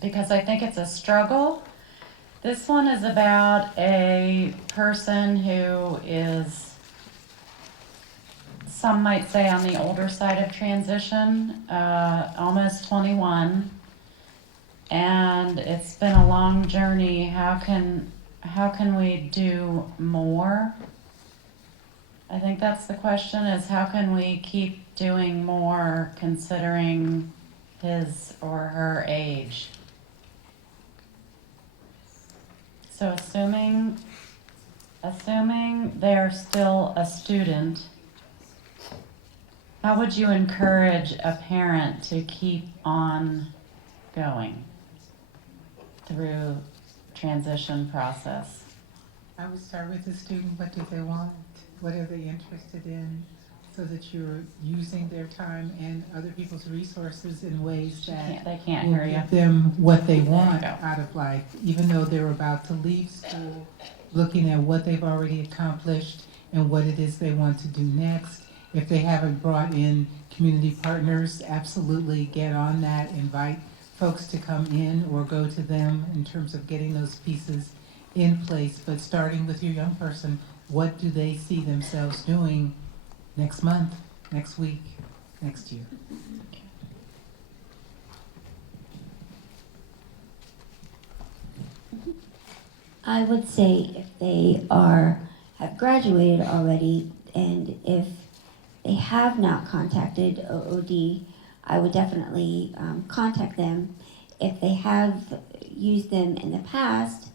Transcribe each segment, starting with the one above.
because I think it's a struggle. This one is about a person who is, some might say, on the older side of transition, almost 21, and it's been a long journey. How can we do more? I think that's the question, is how can we keep doing more considering his or her age? So assuming they're still a student, how would you encourage a parent to keep on going through transition process? I would start with the student. What do they want? What are they interested in? So that you're using their time and other people's resources in ways that They can't will hear you. give them what they There you want go. out of life, even though they're about to leave school, looking at what they've already accomplished and what it is they want to do next. If they haven't brought in community partners, absolutely get on that, invite folks to come in or go to them in terms of getting those pieces in place. But starting with your young person, what do they see themselves doing next month, next week, next year? I would say if they have graduated already, and if they have not contacted OOD, I would definitely contact them. If they have used them in the past,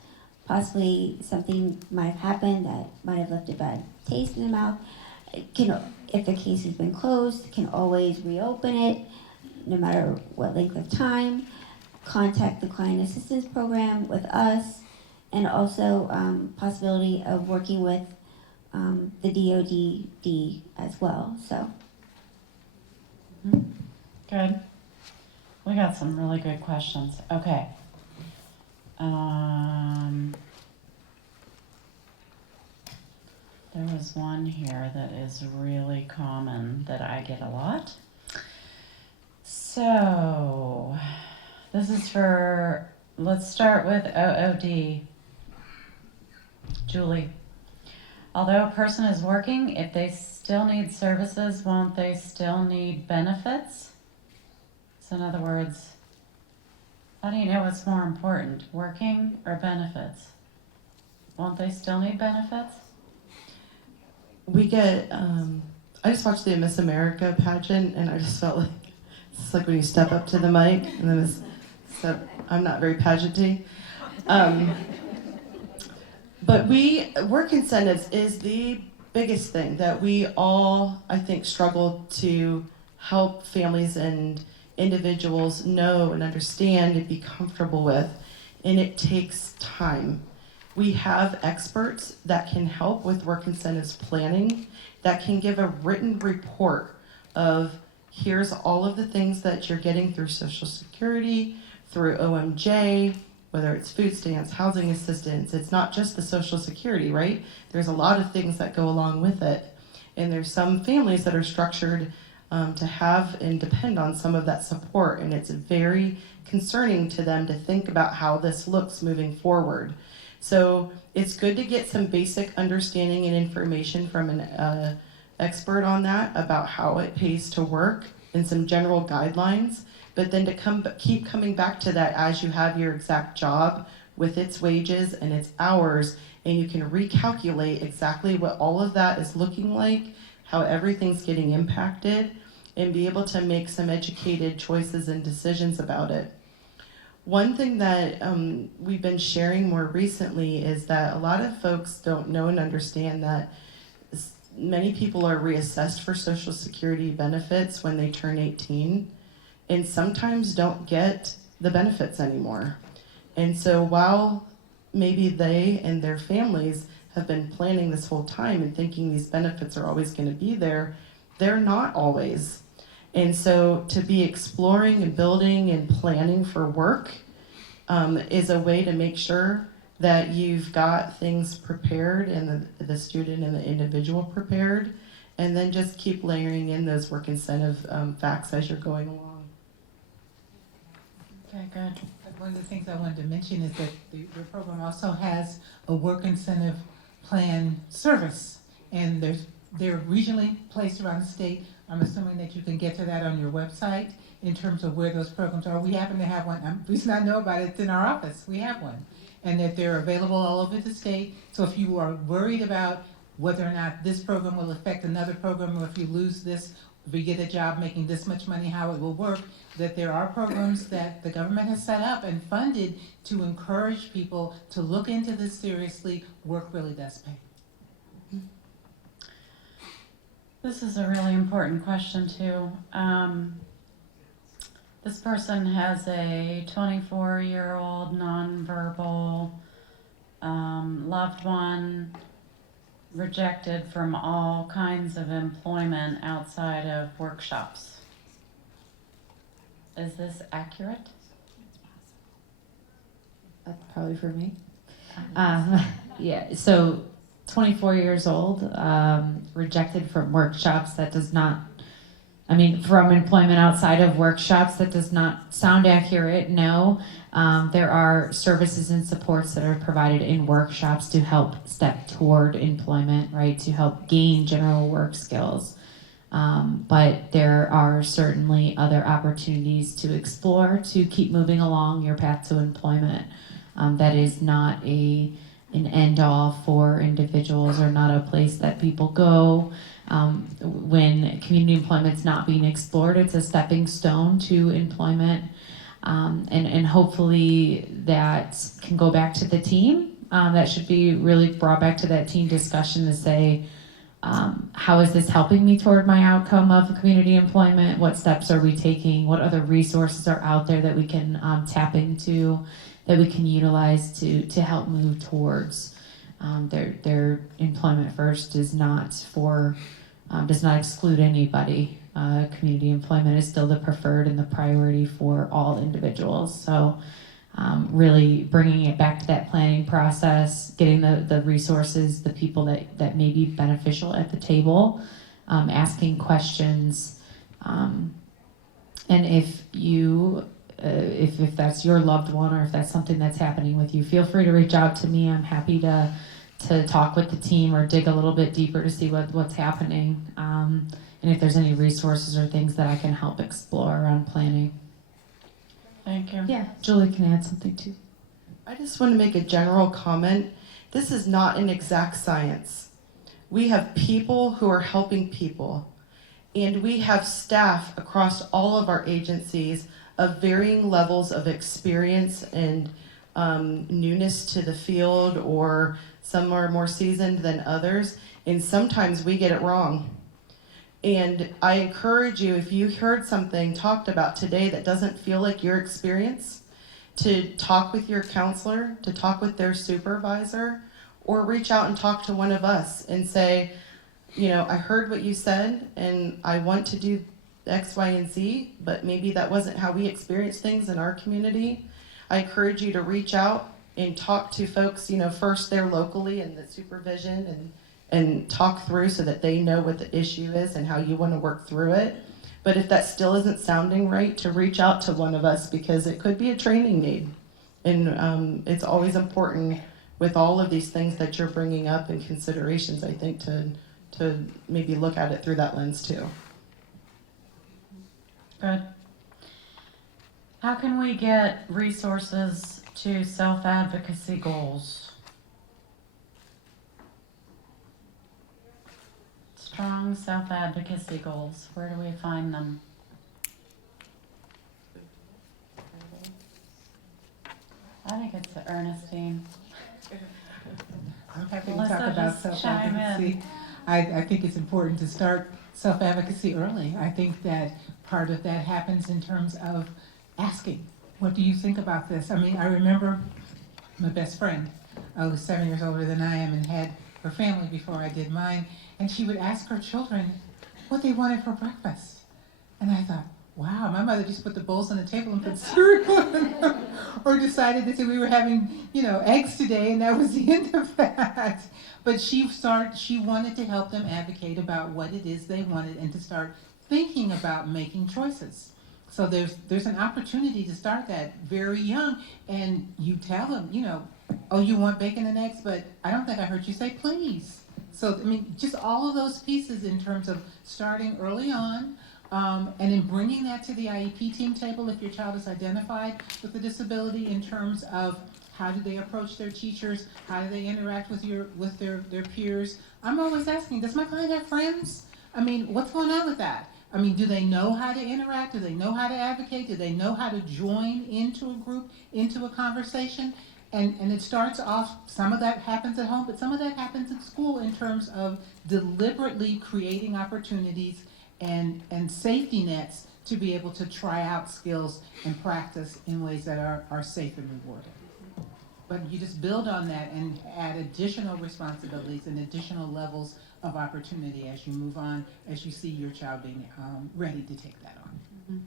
possibly something might have happened that might have left a bad taste in the mouth. If the case has been closed, can always reopen it, no matter what length of time. Contact the Client Assistance Program with us, and also possibility of working with the DODD as well. So. Good. We got some really good questions. Okay. There was one here that is really common that I get a lot. So, this is for, let's start with OOD. Julie. Although a person is working, if they still need services, won't they still need benefits? So in other words, how do you know what's more important, working or benefits? Won't they still need benefits? We get, I just watched the Miss America pageant and I just felt like, it's like when you step up to the mic and then I'm not very pageanty. But work incentives is the biggest thing that we all, I think, struggle to help families and individuals know and understand and be comfortable with, and it takes time. We have experts that can help with work incentives planning, that can give a written report of here's all of the things that you're getting through Social Security, through OMJ, whether it's food stamps, housing assistance. It's not just the Social Security, right? There's a lot of things that go along with it. And there's some families that are structured to have and depend on some of that support, and it's very concerning to them to think about how this looks moving forward. So it's good to get some basic understanding and information from an expert on that about how it pays to work and some general guidelines, but then to keep coming back to that as you have your exact job with its wages and its hours, and you can recalculate exactly what all of that is looking like, how everything's getting impacted, and be able to make some educated choices and decisions about it. One thing that we've been sharing more recently is that a lot of folks don't know and understand that many people are reassessed for Social Security benefits when they turn 18, and sometimes don't get the benefits anymore. And so while maybe they and their families have been planning this whole time and thinking these benefits are always going to be there, they're not always. And so to be exploring and building and planning for work is a way to make sure that you've got things prepared and the student and the individual prepared, and then just keep layering in those work incentive facts as you're going along. Okay, good. One of the things I wanted to mention is that your program also has a work incentive plan service, and they're regionally placed around the state. I'm assuming that you can get to that on your website in terms of where those programs are. We happen to have one. The reason I know about it, it's in our office. We have one, and that they're available all over the state. So if you are worried about whether or not this program will affect another program, or if you lose this, if you get a job making this much money, how it will work, that there are programs that the government has set up and funded to encourage people to look into this seriously. Work really does pay. This is a really important question too. This person has a 24-year-old nonverbal loved one rejected from all kinds of employment outside of workshops. Is this accurate? That's probably for me. Yeah, so 24 years old, rejected from workshops. That does not, from employment outside of workshops, that does not sound accurate, no. There are services and supports that are provided in workshops to help step toward employment, right, to help gain general work skills. But there are certainly other opportunities to explore to keep moving along your path to employment. That is not an end-all for individuals, or not a place that people go. When community employment's not being explored, it's a stepping stone to employment. And hopefully that can go back to the team. That should be really brought back to that team discussion to say, how is this helping me toward my outcome of community employment? What steps are we taking? What other resources are out there that we can tap into, that we can utilize to help move towards their employment first does not exclude anybody. Community employment is still the preferred and the priority for all individuals. So really bringing it back to that planning process, getting the resources, the people that may be beneficial at the table, asking questions. And if you, if that's your loved one, or if that's something that's happening with you, feel free to reach out to me. I'm happy to talk with the team or dig a little bit deeper to see what's happening. And if there's any resources or things that I can help explore around planning. Thank you. Yeah, Julie can add something too. I just want to make a general comment. This is not an exact science. We have people who are helping people, and we have staff across all of our agencies of varying levels of experience and newness to the field, or some are more seasoned than others, and sometimes we get it wrong. And I encourage you, if you heard something talked about today that doesn't feel like your experience, to talk with your counselor, to talk with their supervisor, or reach out and talk to one of us and say, I heard what you said and I want to do X, Y, and Z, but maybe that wasn't how we experience things in our community. I encourage you to reach out and talk to folks, first there locally in the supervision, and talk through so that they know what the issue is and how you want to work through it. But if that still isn't sounding right, to reach out to one of us, because it could be a training need. And it's always important with all of these things that you're bringing up and considerations, I think, to maybe look at it through that lens too. Good. How can we get resources to self-advocacy goals? Strong self-advocacy goals. Where do we find them? I think it's Ernestine. I'm happy to Melissa, talk about just chime self-advocacy. I think it's important to start self-advocacy early. I think that part of that happens in terms of asking, what do you think about this? I remember my best friend, was 7 years older than I am, and had her family before I did mine, and she would ask her children what they wanted for breakfast. And I thought, wow, my mother just put the bowls on the table and put cereal in them, or decided that we were having, eggs today, and that was the end of that. But she wanted to help them advocate about what it is they wanted and to start thinking about making choices. So there's an opportunity to start that very young, and you tell them, oh, you want bacon and eggs, but I don't think I heard you say please. So, I mean, just all of those pieces in terms of starting early on, and in bringing that to the IEP team table if your child is identified with a disability, in terms of how do they approach their teachers, how do they interact with their peers. I'm always asking, does my client have friends? I mean, what's going on with that? I mean, do they know how to interact? Do they know how to advocate? Do they know how to join into a group, into a conversation? And it starts off, some of that happens at home, but some of that happens at school in terms of deliberately creating opportunities and safety nets to be able to try out skills and practice in ways that are safe and rewarding. But you just build on that and add additional responsibilities and additional levels of opportunity as you move on, as you see your child being ready to take that on.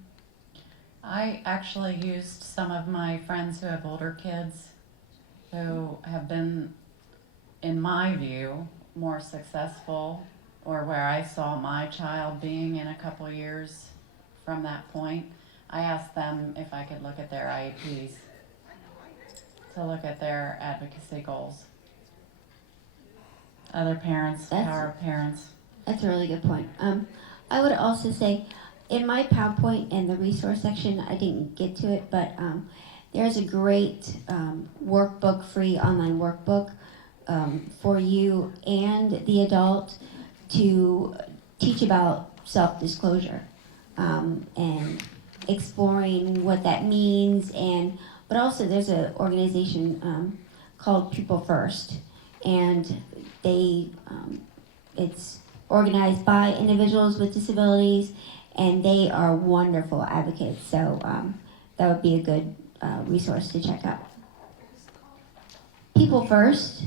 I actually used some of my friends who have older kids who have been, in my view, more successful, or where I saw my child being in a couple years from that point. I asked them if I could look at their IEPs, to look at their advocacy goals. Other parents, power parents. That's a really good point. I would also say, in my PowerPoint and the resource section, I didn't get to it, but there's a great workbook, free online workbook for you and the adult to teach about self-disclosure and exploring what that means. But also there's an organization called People First, and it's organized by individuals with disabilities, and they are wonderful advocates. So that would be a good resource to check out. People First.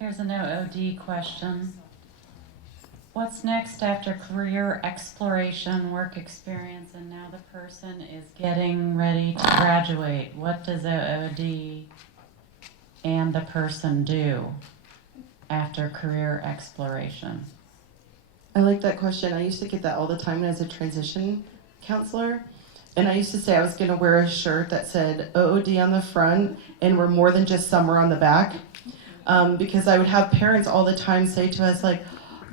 Here's an OOD question. What's next after career exploration, work experience, and now the person is getting ready to graduate? What does OOD and the person do after career exploration? I like that question. I used to get that all the time as a transition counselor. And I used to say I was going to wear a shirt that said OOD on the front and we're more than just summer on the back. Because I would have parents all the time say to us, like,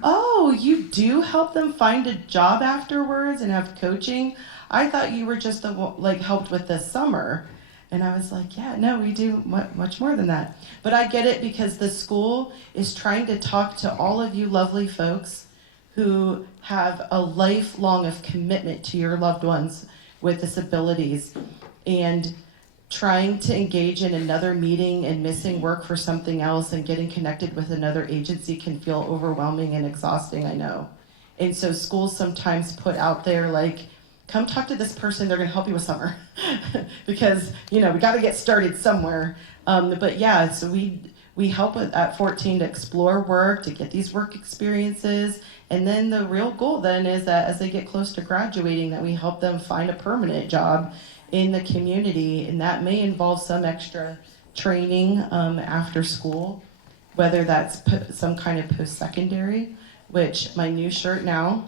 oh, you do help them find a job afterwards and have coaching? I thought you were just helped with the summer. And I was like, yeah, no, we do much more than that. But I get it, because the school is trying to talk to all of you lovely folks who have a lifelong of commitment to your loved ones with disabilities, and trying to engage in another meeting and missing work for something else and getting connected with another agency can feel overwhelming and exhausting, I know. And so schools sometimes put out there, like, come talk to this person, they're gonna help you with summer. Because, we gotta get started somewhere. But yeah, so we help at 14 to explore work, to get these work experiences. And then the real goal then is that as they get close to graduating, that we help them find a permanent job in the community. And that may involve some extra training after school, whether that's some kind of post-secondary, which my new shirt now,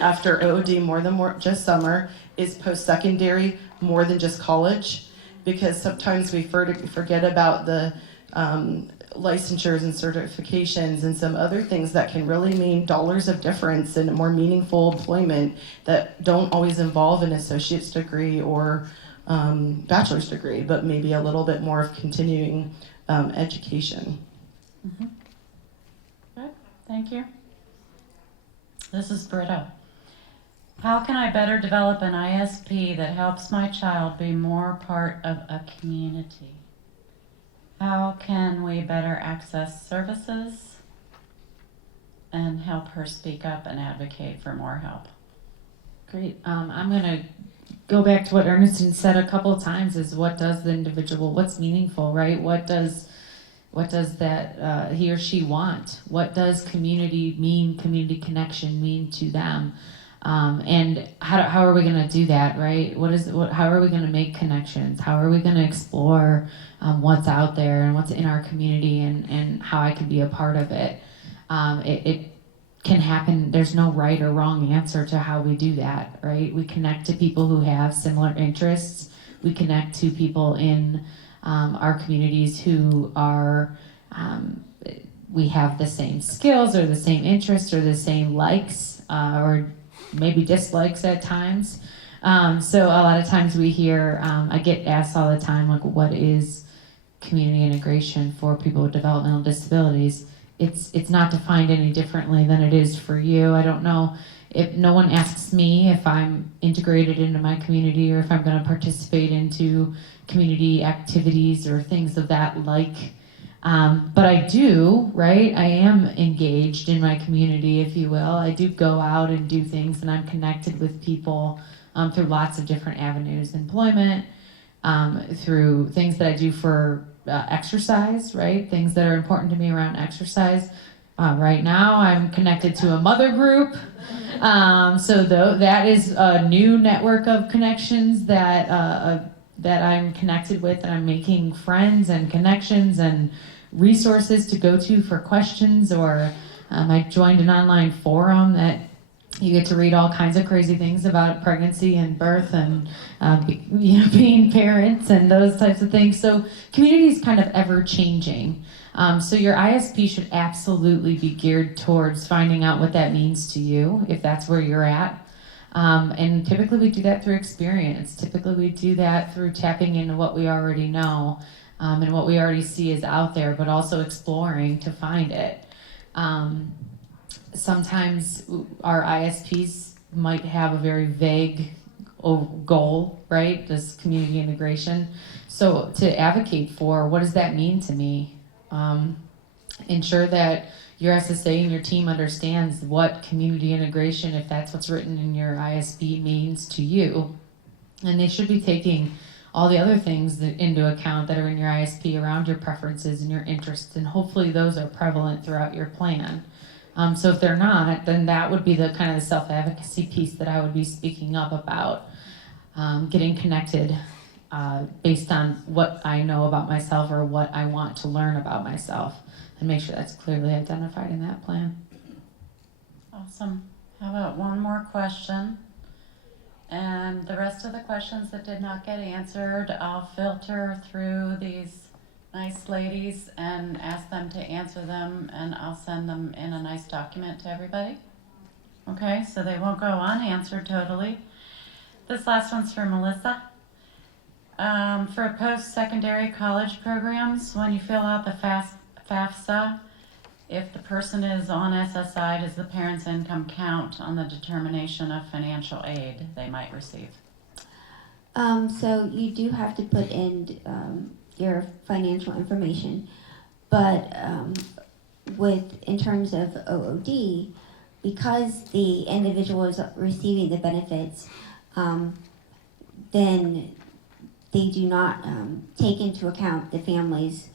after OOD more than just summer, is post-secondary more than just college, because sometimes we forget about the licensures and certifications and some other things that can really mean dollars of difference in a more meaningful employment that don't always involve an associate's degree or bachelor's degree, but maybe a little bit more of continuing education. Mm-hmm. Good, thank you. This is Britta. How can I better develop an ISP that helps my child be more part of a community? How can we better access services and help her speak up and advocate for more help? Great. I'm going to go back to what Ernestine said a couple of times, is what does the individual, what's meaningful, right? What does that he or she want? What does community mean, community connection mean to them? And how are we going to do that, right? How are we going to make connections? How are we going to explore what's out there and what's in our community, and how I can be a part of it? can happen. There's no right or wrong answer to how we do that, right? We connect to people who have similar interests. We connect to people in our communities who are, we have the same skills or the same interests or the same likes or maybe dislikes at times. So a lot of times we hear, I get asked all the time, like, what is community integration for people with developmental disabilities? It's not defined any differently than it is for you. I don't know if no one asks me if I'm integrated into my community or if I'm going to participate into community activities or things of that like. But I do, right? I am engaged in my community, if you will. I do go out and do things, and I'm connected with people through lots of different avenues, employment, through things that I do for exercise, right? Things that are important to me around exercise. Right now, I'm connected to a mother group. That is a new network of connections that I'm connected with, and I'm making friends and connections and resources to go to for questions. Or I joined an online forum that you get to read all kinds of crazy things about pregnancy and birth and being parents and those types of things. So community is kind of ever changing. So your ISP should absolutely be geared towards finding out what that means to you, if that's where you're at. And typically we do that through experience. Typically we do that through tapping into what we already know and what we already see is out there, but also exploring to find it. Sometimes our ISPs might have a very vague goal, right? This community integration. So to advocate for, what does that mean to me? Ensure that your SSA and your team understands what community integration, if that's what's written in your ISP, means to you. And they should be taking all the other things into account that are in your ISP around your preferences and your interests, and hopefully those are prevalent throughout your plan. So if they're not, then that would be the kind of the self-advocacy piece that I would be speaking up about, getting connected based on what I know about myself or what I want to learn about myself, and make sure that's clearly identified in that plan. Awesome. How about one more question? And the rest of the questions that did not get answered, I'll filter through these nice ladies and ask them to answer them, and I'll send them in a nice document to everybody. Okay, so they won't go unanswered totally. This last one's for Melissa. For post-secondary college programs, when you fill out the FAFSA, if the person is on SSI, does the parent's income count on the determination of financial aid they might receive? So you do have to put in your financial information, but in terms of OOD, because the individual is receiving the benefits, then they do not take into account the family's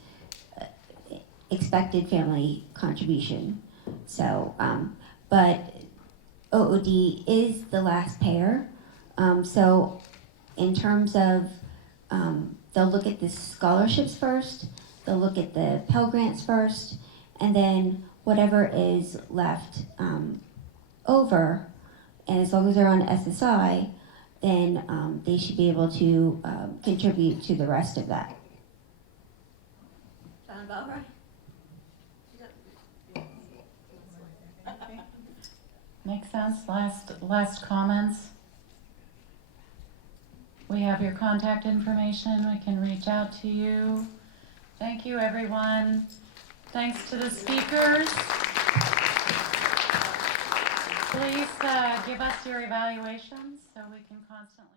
expected family contribution. So, but OOD is the last payer. So in terms of, they'll look at the scholarships first, they'll look at the Pell Grants first, and then whatever is left over, and as long as they're on SSI, then they should be able to contribute to the rest of that. Sound about right? Makes sense. Last comments. We have your contact information. We can reach out to you. Thank you, everyone. Thanks to the speakers. Please give us your evaluations so we can constantly